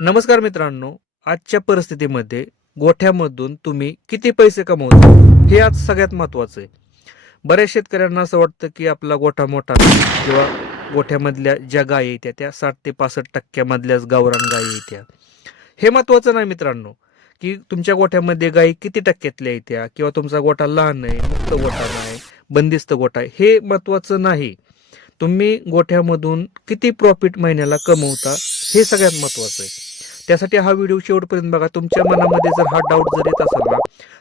नमस्कार मित्रांनो, आजच्या परिस्थितीमध्ये गोठ्यामधून तुम्ही किती पैसे कमवता हे आज सगळ्यात महत्त्वाचं आहे. बऱ्याच शेतकऱ्यांना असं वाटतं की आपला गोठा मोठा नाही किंवा गोठ्यामधल्या ज्या गायी येत्या त्या 60 ते 65% मधल्याच गावरान गायी येत्या. हे महत्त्वाचं नाही मित्रांनो, की तुमच्या गोठ्यामध्ये गायी किती टक्क्यातल्या येत्या किंवा तुमचा गोठा लहान आहे, मुक्त गोठा नाही, बंदिस्त गोठा आहे, हे महत्त्वाचं नाही. तुम्ही गोठ्यामधून किती प्रॉफिट महिन्याला कमवता हे सगळ्यात महत्त्वाचं आहे. त्यासाठी हा व्हिडिओ शेवटपर्यंत बघा. तुमच्या मनामध्ये जर हा डाऊट जर येत असेल ना,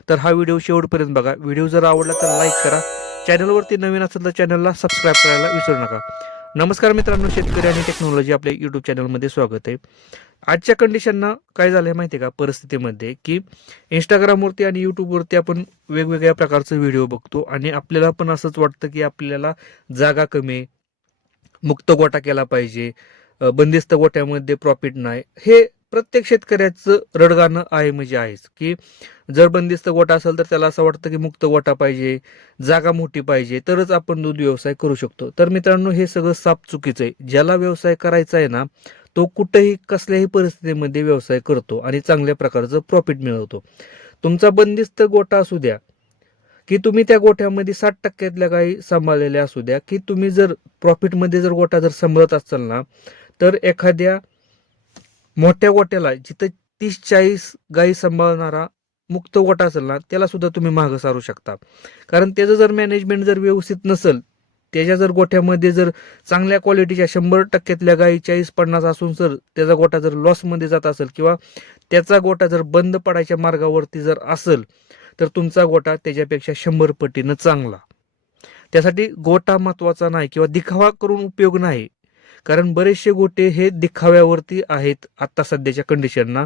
तर हा व्हिडिओ शेवटपर्यंत बघा. व्हिडिओ जर आवडला तर लाईक करा. चॅनलवरती नवीन असेल तर चॅनलला सबस्क्राईब करायला विसरू नका. नमस्कार मित्रांनो, शेतकरी आणि टेक्नॉलॉजी आपल्या यूट्यूब चॅनलमध्ये स्वागत आहे. आजच्या कंडिशनना काय झालं आहे माहिती आहे का, परिस्थितीमध्ये की इंस्टाग्रामवरती आणि यूट्यूबवरती आपण वेगवेगळ्या प्रकारचे व्हिडिओ बघतो आणि आपल्याला पण असंच वाटतं की आपल्याला जागा कमी, मुक्त गोठा केला पाहिजे, बंदिस्त गोठ्यामध्ये प्रॉफिट नाही. हे प्रत्येक शेतकऱ्याचं रडगाणं आहे म्हणजे आहेच, की जर बंदिस्त गोठा असेल तर त्याला असं वाटतं की मुक्त गोठा पाहिजे, जागा मोठी पाहिजे, तरच आपण दूध व्यवसाय करू शकतो. तर मित्रांनो, हे सगळं साप चुकीचं आहे. ज्याला व्यवसाय करायचा आहे ना, तो कुठेही कसल्याही परिस्थितीमध्ये व्यवसाय करतो आणि चांगल्या प्रकारचं प्रॉफिट मिळवतो. तुमचा बंदिस्त गोठा असू द्या, की तुम्ही त्या गोठ्यामध्ये 60% गायी सांभाळलेल्या असू द्या, की तुम्ही जर प्रॉफिटमध्ये जर गोठा जर सांभाळत असाल ना, तर एखाद्या मोठ्या गोट्याला जिथं 30-40 गायी सांभाळणारा मुक्त गोठा असेल ना, त्याला सुद्धा तुम्ही मागं सारू शकता. कारण त्याचं जर मॅनेजमेंट जर व्यवस्थित नसेल, त्याच्या जर गोठ्यामध्ये जर चांगल्या क्वालिटीच्या 100%तल्या गायी 40-50 असून जर त्याचा गोठा जर लॉसमध्ये जात असेल किंवा त्याचा गोठा जर बंद पडायच्या मार्गावरती जर असेल, तर तुमचा गोठा त्याच्यापेक्षा 100 पटीनं चांगला. त्यासाठी गोठा महत्त्वाचा नाही किंवा दिखावा करून उपयोग नाही. कारण बरेचसे गोठे हे दिखाव्यावरती आहेत. आत्ता सध्याच्या कंडिशनना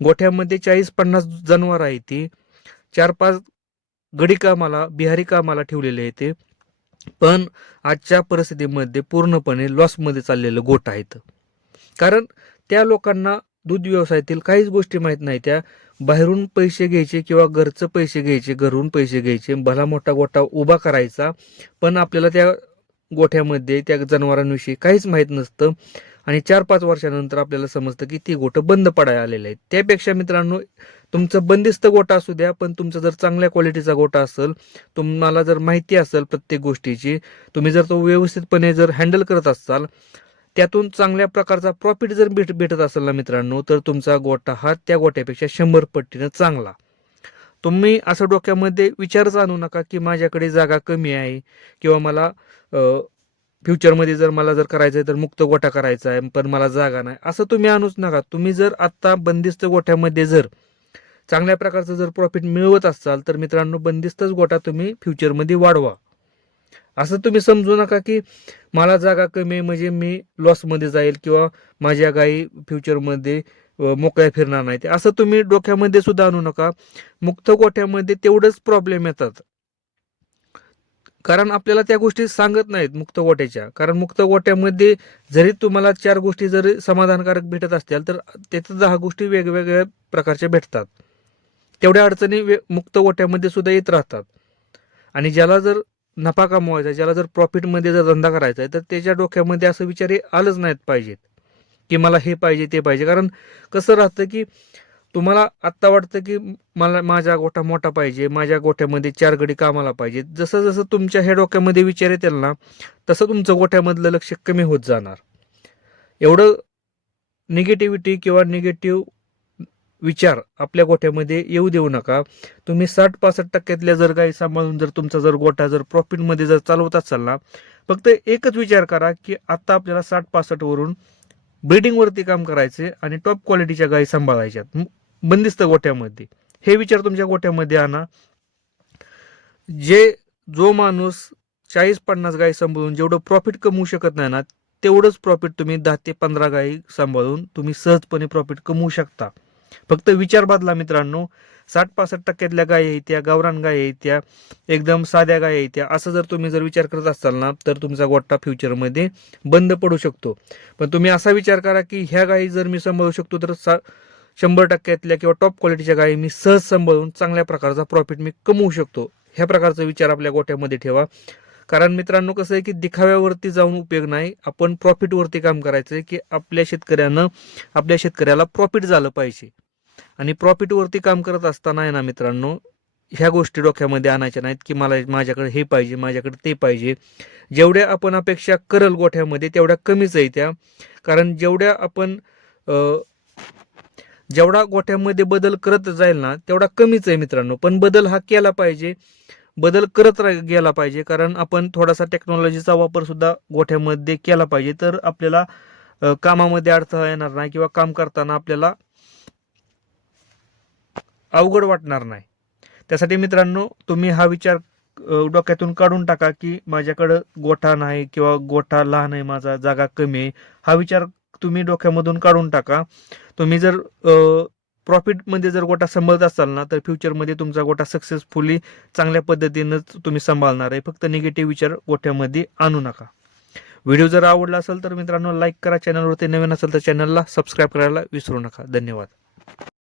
गोठ्यामध्ये 40-50 जनावर आहेत, ती 4-5 गडी कामाला, बिहारी कामाला ठेवलेले आहेत ते, पण आजच्या परिस्थितीमध्ये पूर्णपणे लॉसमध्ये चाललेलं गोठ आहेत. कारण त्या लोकांना दूध व्यवसायातील काहीच गोष्टी माहीत नाही. त्या बाहेरून पैसे घ्यायचे किंवा घरचं पैसे घ्यायचे, घरून पैसे घ्यायचे, भला मोठा गोठा उभा करायचा, पण आपल्याला त्या गोठ्यामध्ये त्या जनावरांविषयी काहीच माहीत नसतं आणि 4-5 वर्षानंतर आपल्याला समजतं की ती गोठं बंद पडायला आलेलं आहे. त्यापेक्षा मित्रांनो, तुमचं बंदिस्त गोठा असू द्या, पण तुमचा जर चांगल्या क्वालिटीचा गोठा असेल, तुम्हाला जर माहिती असेल प्रत्येक गोष्टीची, तुम्ही जर तो व्यवस्थितपणे जर हँडल करत असाल, त्यातून चांगल्या प्रकारचा प्रॉफिट जर भेटत असेल ना मित्रांनो, तर तुमचा गोठा हा त्या गोठ्यापेक्षा 100 पटीनं चांगला. तुम्ही असं डोक्यामध्ये विचारच आणू नका की माझ्याकडे जागा कमी आहे किंवा मला फ्युचरमध्ये जर मला जर करायचं आहे तर मुक्त गोठा करायचा आहे, पण मला जागा नाही, असं तुम्ही आणूच नका. तुम्ही जर आत्ता बंदिस्त गोठ्यामध्ये जर चांगल्या प्रकारचं जर प्रॉफिट मिळवत असाल, तर मित्रांनो, बंदिस्तच गोठा तुम्ही फ्युचरमध्ये वाढवा. असं तुम्ही समजू नका की मला जागा कमी आहे म्हणजे मी लॉसमध्ये जाईल किंवा माझ्या गायी फ्युचरमध्ये मोकळ्या फिरणार नाही. असं तुम्ही डोक्यामध्ये सुद्धा आणू नका. मुक्त गोठ्यामध्ये तेवढंच प्रॉब्लेम येतात, कारण आपल्याला त्या गोष्टी सांगत नाहीत मुक्त गोठ्याच्या. कारण मुक्त गोठ्यामध्ये जरी तुम्हाला 4 गोष्टी जरी समाधानकारक भेटत असतील, तर त्याचं 10 गोष्टी वेगवेगळ्या प्रकारच्या भेटतात. तेवढ्या अडचणी मुक्त गोठ्यामध्ये सुद्धा येत राहतात. आणि ज्याला जर नफा कमवायचा आहे, ज्याला जर प्रॉफिटमध्ये जर धंदा करायचा आहे, तर त्याच्या डोक्यामध्ये असं विचार आलंच नाहीत पाहिजेत की मला हे पाहिजे ते पाहिजे. कारण कसं राहतं की तुम्हाला आत्ता वाटतं की मला माझा गोठा मोठा पाहिजे, माझ्या गोठ्यामध्ये 4 गडी कामाला पाहिजेत. जसं जसं तुमच्या हे डोक्यामध्ये विचार येतील ना, तसं तुमचं गोठ्यामधलं लक्ष कमी होत जाणार. एवढं निगेटिव्हिटी किंवा निगेटिव्ह विचार आपल्या गोठ्यामध्ये येऊ देऊ नका. तुम्ही 60-65% जर गाई सांभाळून जर तुमचा जर गोठा जर प्रॉफिटमध्ये जर चालवत असाल ना, फक्त एकच विचार करा की आता आपल्याला 60-65 वरून ब्रीडिंगवरती काम करायचे आणि टॉप क्वालिटीच्या गायी सांभाळायच्यात बंदिस्त गोठ्यामध्ये. हे विचार तुमच्या गोठ्यामध्ये आणा. जो माणूस 40-50 गायी सांभाळून जेवढं प्रॉफिट कमवू शकत नाही ना, तेवढंच प्रॉफिट तुम्ही 10 ते 15 गायी सांभाळून तुम्ही सहजपणे प्रॉफिट कमवू शकता. फक्त विचार बदला मित्रांनो. 60-65% गायी आहेत त्या, गावरान गायी आहेत त्या, एकदम साध्या गायी आहेत त्या, असं जर तुम्ही जर विचार करत असाल ना, तर तुमचा गोठा फ्युचरमध्ये बंद पडू शकतो. पण तुम्ही असा विचार करा की ह्या गायी जर मी सांभाळू शकतो, तर 100%तल्या किंवा टॉप क्वालिटीच्या गायी मी सहज सांभाळून चांगल्या प्रकारचा प्रॉफिट मी कमवू शकतो. ह्या प्रकारचा विचार आपल्या गोठ्यामध्ये ठेवा. कारण मित्रांनो कसं आहे की दिखाव्यावरती जाऊन उपयोग नाही, आपण प्रॉफिटवरती काम करायचं आहे की आपल्या शेतकऱ्याला प्रॉफिट झालं पाहिजे. आणि प्रॉफिटवरती काम करत असताना आहे ना मित्रांनो, ह्या गोष्टी डोक्यामध्ये आणायच्या नाहीत की माझ्याकडे हे पाहिजे, माझ्याकडे ते पाहिजे. जेवढ्या आपण अपेक्षा करल गोठ्यामध्ये तेवढ्या कमीच आहे त्या. कारण जेवढा गोठ्यामध्ये बदल करत जाईल ना तेवढा कमीच आहे मित्रांनो. पण बदल हा केला पाहिजे, बदल करत गेला पाहिजे. कारण आपण थोडासा टेक्नॉलॉजीचा वापर सुद्धा गोठ्यामध्ये केला पाहिजे, तर आपल्याला कामामध्ये अडथळा येणार नाही किंवा काम करताना आपल्याला अवघड वाटणार नाही. त्यासाठी मित्रांनो तुम्ही हा विचार डोक्यातून काढून टाका की माझ्याकडं गोठा नाही किंवा गोठा लहान आहे, माझा जागा कमी आहे. हा विचार तुम्ही डोक्यामधून काढून टाका. तुम्ही जर प्रॉफिटमध्ये जर गोठा सांभाळत असाल ना, तर फ्युचरमध्ये तुमचा गोठा सक्सेसफुली चांगल्या पद्धतीनंच तुम्ही सांभाळणार आहे. फक्त निगेटिव्ह विचार गोठ्यामध्ये आणू नका. व्हिडिओ जर आवडला असेल तर मित्रांनो लाईक करा. चॅनलवरती नवीन असेल तर चॅनलला सबस्क्राईब करायला विसरू नका. धन्यवाद.